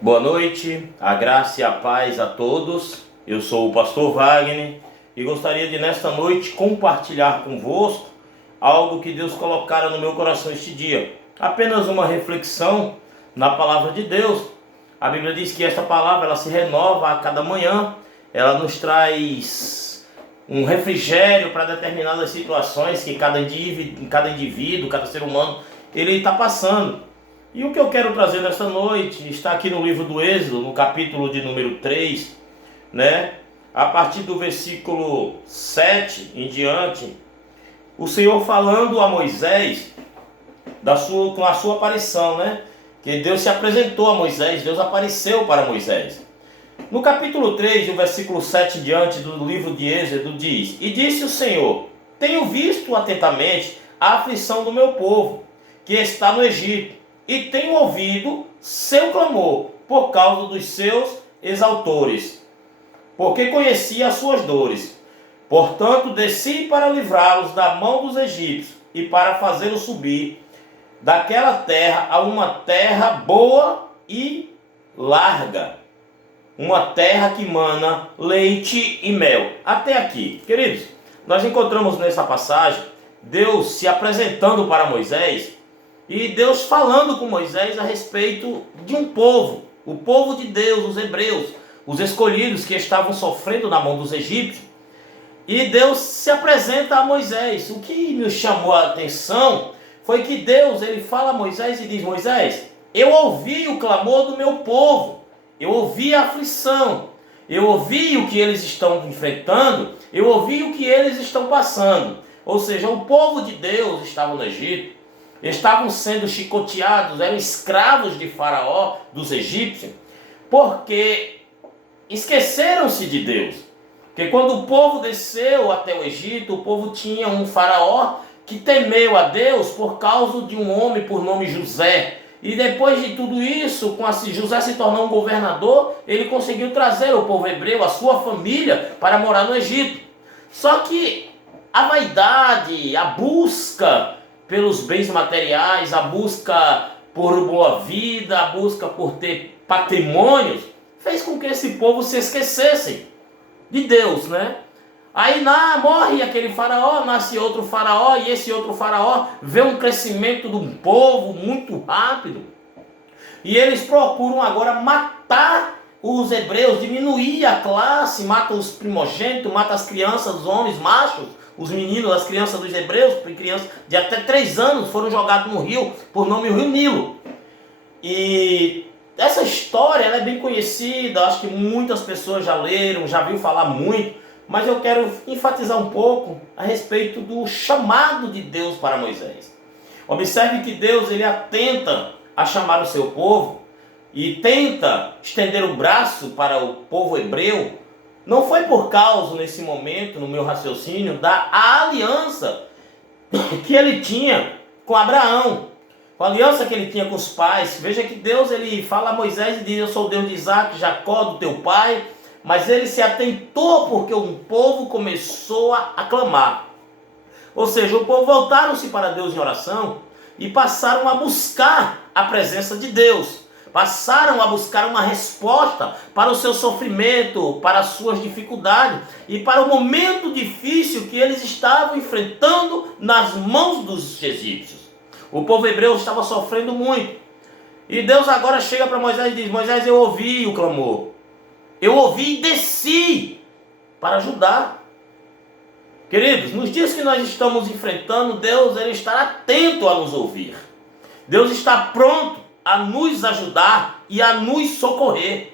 Boa noite, a graça e a paz a todos. Eu sou o pastor Wagner e gostaria de nesta noite compartilhar convosco algo que Deus colocara no meu coração este dia. Apenas uma reflexão na palavra de Deus. A Bíblia diz que esta palavra ela se renova a cada manhã. Ela nos traz um refrigério para determinadas situações que cada indivíduo, cada ser humano, ele está passando. E o que eu quero trazer nesta noite está aqui no livro do Êxodo, no capítulo de número 3, né? A partir do versículo 7 em diante, o Senhor falando a Moisés com a sua aparição, né? Que Deus se apresentou a Moisés, Deus apareceu para Moisés. No capítulo 3, do versículo 7 em diante do livro de Êxodo, diz: E disse o Senhor: Tenho visto atentamente a aflição do meu povo, que está no Egito, e tenho ouvido seu clamor por causa dos seus exaltores, porque conheci as suas dores. Portanto, desci para livrá-los da mão dos egípcios e para fazê-los subir daquela terra a uma terra boa e larga, uma terra que mana leite e mel. Até aqui, queridos, nós encontramos nessa passagem Deus se apresentando para Moisés e Deus falando com Moisés a respeito de um povo, o povo de Deus, os hebreus, os escolhidos que estavam sofrendo na mão dos egípcios. E Deus se apresenta a Moisés. O que me chamou a atenção foi que Deus ele fala a Moisés e diz: Moisés, eu ouvi o clamor do meu povo, eu ouvi a aflição, eu ouvi o que eles estão enfrentando, eu ouvi o que eles estão passando. Ou seja, o povo de Deus estava no Egito, estavam sendo chicoteados, eram escravos de Faraó, dos egípcios, porque esqueceram-se de Deus. Porque quando o povo desceu até o Egito, o povo tinha um Faraó que temeu a Deus por causa de um homem por nome José. E depois de tudo isso, José se tornou um governador, ele conseguiu trazer o povo hebreu, a sua família, para morar no Egito. Só que a vaidade, a busca pelos bens materiais, a busca por boa vida, a busca por ter patrimônios, fez com que esse povo se esquecesse de Deus, né? Aí morre aquele faraó, nasce outro faraó, e esse outro faraó vê um crescimento de um povo muito rápido, e eles procuram agora matar os hebreus, diminuir a classe, mata os primogênitos, mata as crianças, os homens machos, os meninos, as crianças dos hebreus, crianças de até 3 anos foram jogados no rio, por nome Rio Nilo. E essa história ela é bem conhecida, acho que muitas pessoas já leram, já viram falar muito, mas eu quero enfatizar um pouco a respeito do chamado de Deus para Moisés. Observe que Deus ele atenta a chamar o seu povo e tenta estender o braço para o povo hebreu. Não foi por causa, nesse momento, no meu raciocínio, da aliança que ele tinha com Abraão, com a aliança que ele tinha com os pais. Veja que Deus ele fala a Moisés e diz: eu sou o Deus de Isaac, Jacó, do teu pai. Mas ele se atentou porque um povo começou a clamar. Ou seja, o povo voltaram-se para Deus em oração e passaram a buscar a presença de Deus. Passaram a buscar uma resposta para o seu sofrimento, para as suas dificuldades e para o momento difícil que eles estavam enfrentando nas mãos dos egípcios. O povo hebreu estava sofrendo muito. E Deus agora chega para Moisés e diz: Moisés, eu ouvi o clamor. Eu ouvi e desci para ajudar. Queridos, nos dias que nós estamos enfrentando, Deus ele está atento a nos ouvir. Deus está pronto a nos ajudar e a nos socorrer.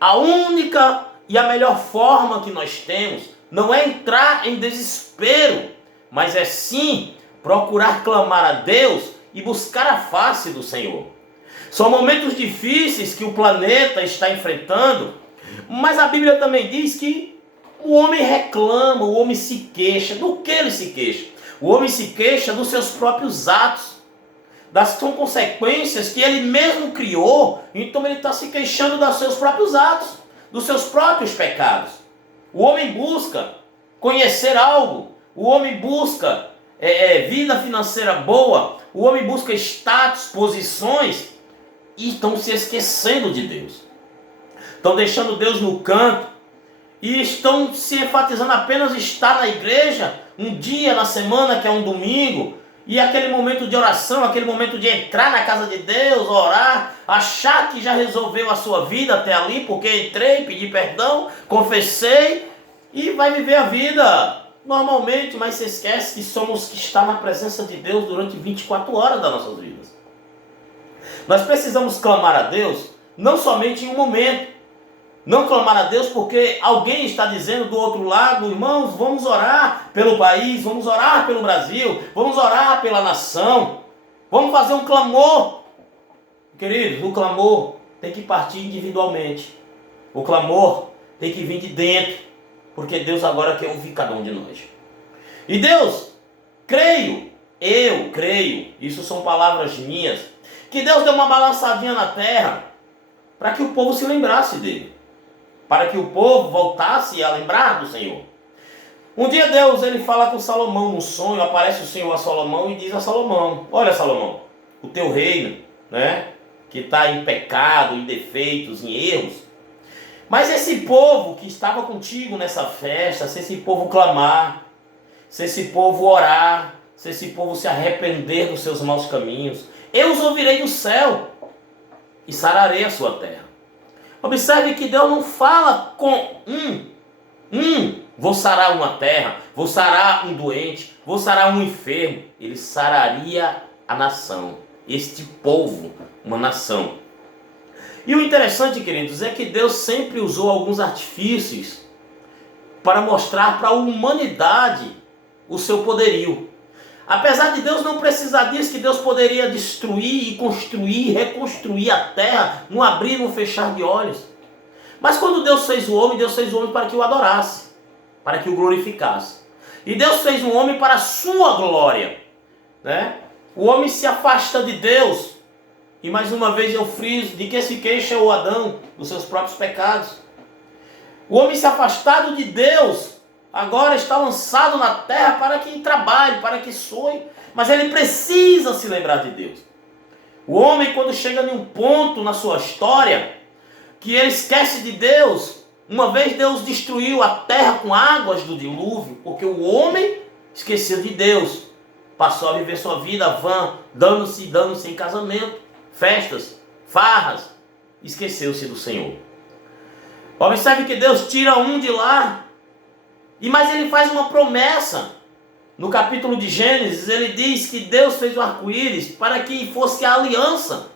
A única e a melhor forma que nós temos não é entrar em desespero, mas é sim procurar clamar a Deus e buscar a face do Senhor. São momentos difíceis que o planeta está enfrentando, mas a Bíblia também diz que o homem reclama, o homem se queixa. Do que ele se queixa? O homem se queixa dos seus próprios atos, são consequências que ele mesmo criou, então ele está se queixando dos seus próprios atos, dos seus próprios pecados. O homem busca conhecer algo, o homem busca vida financeira boa, o homem busca status, posições, e estão se esquecendo de Deus. Estão deixando Deus no canto e estão se enfatizando apenas estar na igreja um dia na semana, que é um domingo, e aquele momento de oração, aquele momento de entrar na casa de Deus, orar, achar que já resolveu a sua vida até ali, porque entrei, pedi perdão, confessei e vai viver a vida normalmente, mas se esquece que somos que está na presença de Deus durante 24 horas das nossas vidas. Nós precisamos clamar a Deus não somente em um momento. Não clamar a Deus porque alguém está dizendo do outro lado, irmãos, vamos orar pelo país, vamos orar pelo Brasil, vamos orar pela nação, vamos fazer um clamor. Queridos, o clamor tem que partir individualmente. O clamor tem que vir de dentro, porque Deus agora quer ouvir cada um de nós. E Deus, eu creio, isso são palavras minhas, que Deus deu uma balançadinha na terra para que o povo se lembrasse dele. Para que o povo voltasse a lembrar do Senhor. Um dia Deus, ele fala com Salomão no sonho, aparece o Senhor a Salomão e diz a Salomão: olha, Salomão, o teu reino, né, que está em pecado, em defeitos, em erros, mas esse povo que estava contigo nessa festa, se esse povo clamar, se esse povo orar, se esse povo se arrepender dos seus maus caminhos, eu os ouvirei do céu e sararei a sua terra. Observe que Deus não fala com vou sarar uma terra, vou sarar um doente, vou sarar um enfermo. Ele sararia a nação, este povo, uma nação. E o interessante, queridos, é que Deus sempre usou alguns artifícios para mostrar para a humanidade o seu poderio. Apesar de Deus não precisar disso, que Deus poderia destruir e construir, reconstruir a terra, num abrir e num fechar de olhos. Mas quando Deus fez o homem para que o adorasse, para que o glorificasse. E Deus fez o homem para a sua glória, né? O homem se afasta de Deus, e mais uma vez eu friso, de que se queixa o Adão, dos seus próprios pecados. O homem se afastado de Deus, agora está lançado na terra para que trabalhe, para que sonhe, mas ele precisa se lembrar de Deus. O homem, quando chega em um ponto na sua história, que ele esquece de Deus, uma vez Deus destruiu a terra com águas do dilúvio, porque o homem esqueceu de Deus, passou a viver sua vida vã, dando-se em casamento, festas, farras, esqueceu-se do Senhor. Observe que Deus tira um de lá, mas ele faz uma promessa. No capítulo de Gênesis, ele diz que Deus fez o arco-íris para que fosse a aliança.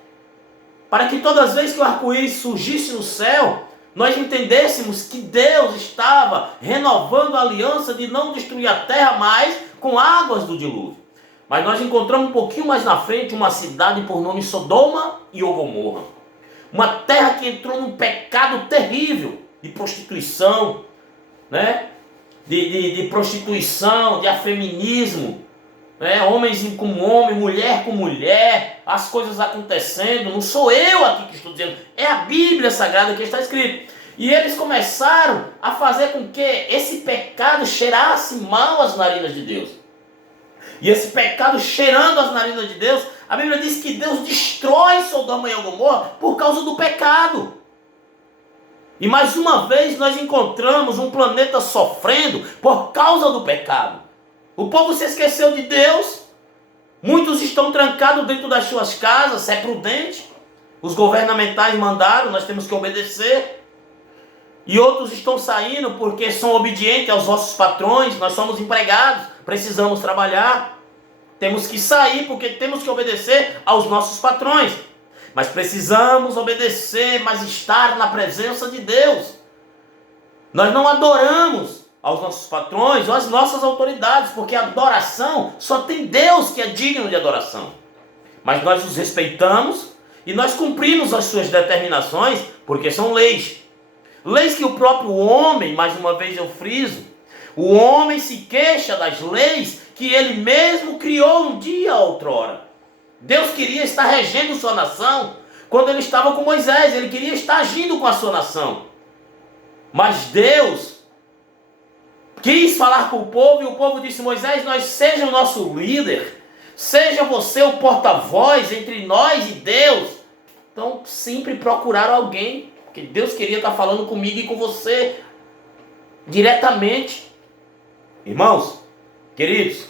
Para que todas as vezes que o arco-íris surgisse no céu, nós entendêssemos que Deus estava renovando a aliança de não destruir a terra mais com águas do dilúvio. Mas nós encontramos um pouquinho mais na frente uma cidade por nome Sodoma e Gomorra. Uma terra que entrou num pecado terrível de prostituição, né? De prostituição, de afeminismo, né? Homens com homem, mulher com mulher, as coisas acontecendo. Não sou eu aqui que estou dizendo, é a Bíblia Sagrada que está escrito. E eles começaram a fazer com que esse pecado cheirasse mal às narinas de Deus. E esse pecado cheirando às narinas de Deus, a Bíblia diz que Deus destrói Sodoma e Gomorra por causa do pecado. E mais uma vez nós encontramos um planeta sofrendo por causa do pecado. O povo se esqueceu de Deus. Muitos estão trancados dentro das suas casas, se é prudente. Os governamentais mandaram, nós temos que obedecer. E outros estão saindo porque são obedientes aos nossos patrões. Nós somos empregados, precisamos trabalhar. Temos que sair porque temos que obedecer aos nossos patrões. Mas precisamos obedecer, mas estar na presença de Deus. Nós não adoramos aos nossos patrões ou às nossas autoridades, porque a adoração só tem Deus que é digno de adoração. Mas nós os respeitamos e nós cumprimos as suas determinações, porque são leis. Leis que o próprio homem, mais uma vez eu friso, o homem se queixa das leis que ele mesmo criou um dia outrora. Deus queria estar regendo sua nação quando ele estava com Moisés, ele queria estar agindo com a sua nação. Mas Deus quis falar com o povo e o povo disse: Moisés, seja o nosso líder, seja você o porta-voz entre nós e Deus. Então sempre procuraram alguém, porque Deus queria estar falando comigo e com você diretamente. Irmãos, queridos,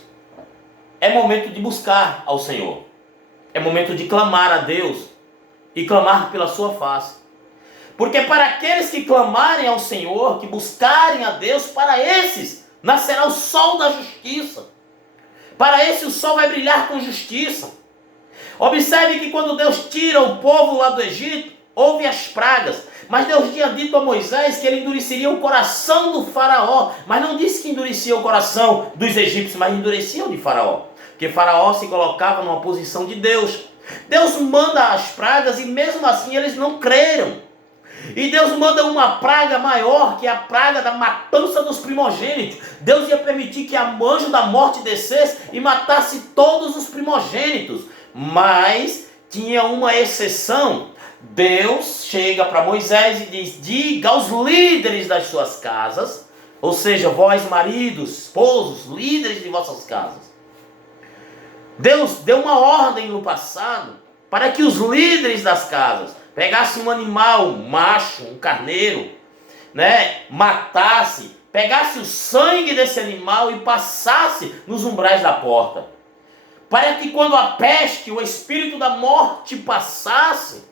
é momento de buscar ao Senhor. É momento de clamar a Deus e clamar pela sua face. Porque para aqueles que clamarem ao Senhor, que buscarem a Deus, para esses nascerá o sol da justiça. Para esse o sol vai brilhar com justiça. Observe que quando Deus tira o povo lá do Egito, houve as pragas. Mas Deus tinha dito a Moisés que ele endureceria o coração do faraó. Mas não disse que endurecia o coração dos egípcios, mas endurecia o de faraó. Porque faraó se colocava numa posição de Deus. Deus manda as pragas e mesmo assim eles não creram. E Deus manda uma praga maior, que é a praga da matança dos primogênitos. Deus ia permitir que a anjo da morte descesse e matasse todos os primogênitos. Mas tinha uma exceção. Deus chega para Moisés e diz: diga aos líderes das suas casas, ou seja, vós maridos, esposos, líderes de vossas casas. Deus deu uma ordem no passado para que os líderes das casas pegassem um animal, um macho, um carneiro, matasse, pegasse o sangue desse animal e passasse nos umbrais da porta. Para que quando a peste, o espírito da morte passasse,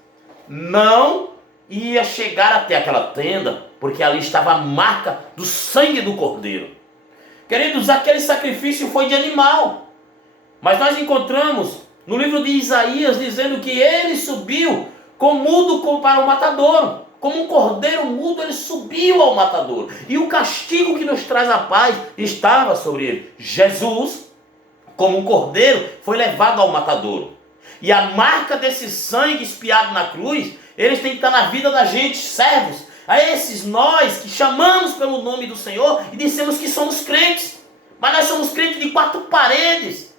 não ia chegar até aquela tenda, porque ali estava a marca do sangue do cordeiro. Queridos, aquele sacrifício foi de animal. Mas nós encontramos no livro de Isaías dizendo que ele subiu como mudo para o matadouro. Como um cordeiro mudo, ele subiu ao matadouro. E o castigo que nos traz a paz estava sobre ele. Jesus, como um cordeiro, foi levado ao matadouro. E a marca desse sangue espiado na cruz, eles têm que estar na vida da gente, servos. A esses nós que chamamos pelo nome do Senhor e dissemos que somos crentes. Mas nós somos crentes de 4 paredes.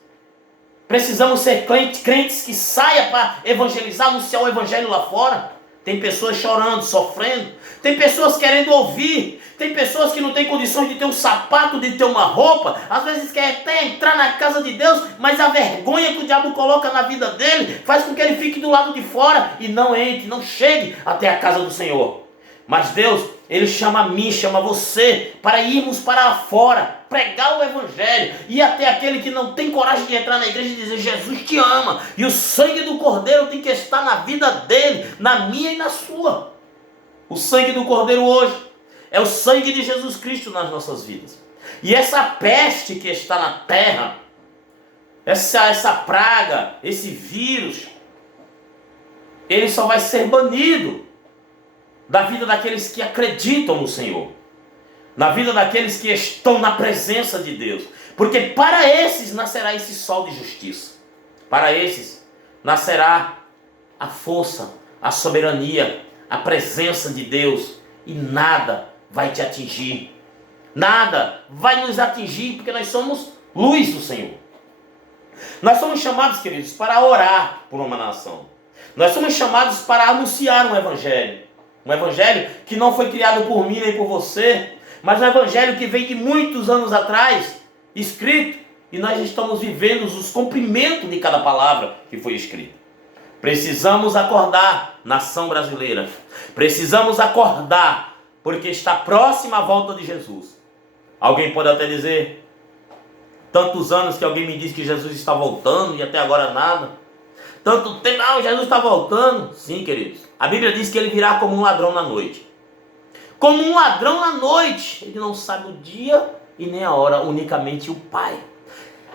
Precisamos ser crentes que saiam para evangelizar, anunciar o evangelho lá fora. Tem pessoas chorando, sofrendo. Tem pessoas querendo ouvir. Tem pessoas que não têm condições de ter um sapato, de ter uma roupa. Às vezes quer até entrar na casa de Deus, mas a vergonha que o diabo coloca na vida dele faz com que ele fique do lado de fora e não entre, não chegue até a casa do Senhor. Mas Deus, Ele chama a mim, chama você para irmos para fora, pregar o evangelho, e até aquele que não tem coragem de entrar na igreja e dizer: Jesus te ama, e o sangue do cordeiro tem que estar na vida dele, na minha e na sua. O sangue do cordeiro hoje é o sangue de Jesus Cristo nas nossas vidas. E essa peste que está na terra, essa praga, esse vírus, ele só vai ser banido da vida daqueles que acreditam no Senhor, na vida daqueles que estão na presença de Deus, porque para esses nascerá esse sol de justiça, para esses nascerá a força, a soberania, a presença de Deus, e nada vai te atingir, nada vai nos atingir, porque nós somos luz do Senhor. Nós somos chamados, queridos, para orar por uma nação. Nós somos chamados para anunciar um evangelho. Um evangelho que não foi criado por mim nem por você, mas um evangelho que vem de muitos anos atrás, escrito, e nós estamos vivendo os cumprimentos de cada palavra que foi escrita. Precisamos acordar, nação brasileira. Precisamos acordar, porque está próxima a volta de Jesus. Alguém pode até dizer: tantos anos que alguém me diz que Jesus está voltando e até agora nada. Tanto tempo, não, Jesus está voltando. Sim, queridos. A Bíblia diz que ele virá como um ladrão na noite. Como um ladrão na noite. Ele não sabe o dia e nem a hora, unicamente o Pai.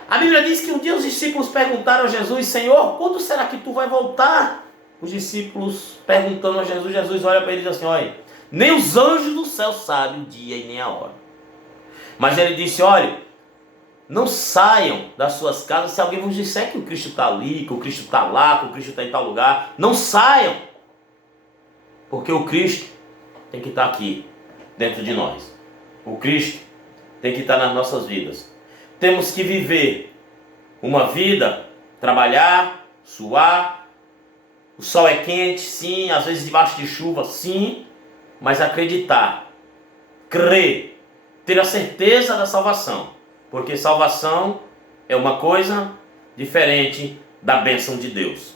A Bíblia diz que um dia os discípulos perguntaram a Jesus: Senhor, quando será que tu vai voltar? Os discípulos perguntando a Jesus, Jesus olha para ele e diz assim: olha, nem os anjos do céu sabem o dia e nem a hora. Mas ele disse: olha, não saiam das suas casas se alguém vos disser que o Cristo está ali, que o Cristo está lá, que o Cristo está em tal lugar. Não saiam, porque o Cristo tem que estar aqui, dentro de nós. O Cristo tem que estar nas nossas vidas. Temos que viver uma vida, trabalhar, suar. O sol é quente, sim, às vezes debaixo de chuva, sim, mas acreditar, crer, ter a certeza da salvação. Porque salvação é uma coisa diferente da bênção de Deus.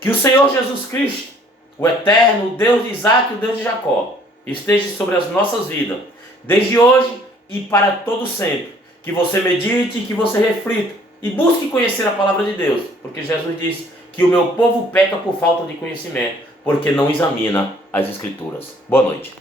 Que o Senhor Jesus Cristo o eterno, o Deus de Isaac e o Deus de Jacó, esteja sobre as nossas vidas, desde hoje e para todo sempre. Que você medite, que você reflita e busque conhecer a palavra de Deus, porque Jesus disse que o meu povo peca por falta de conhecimento, porque não examina as Escrituras. Boa noite.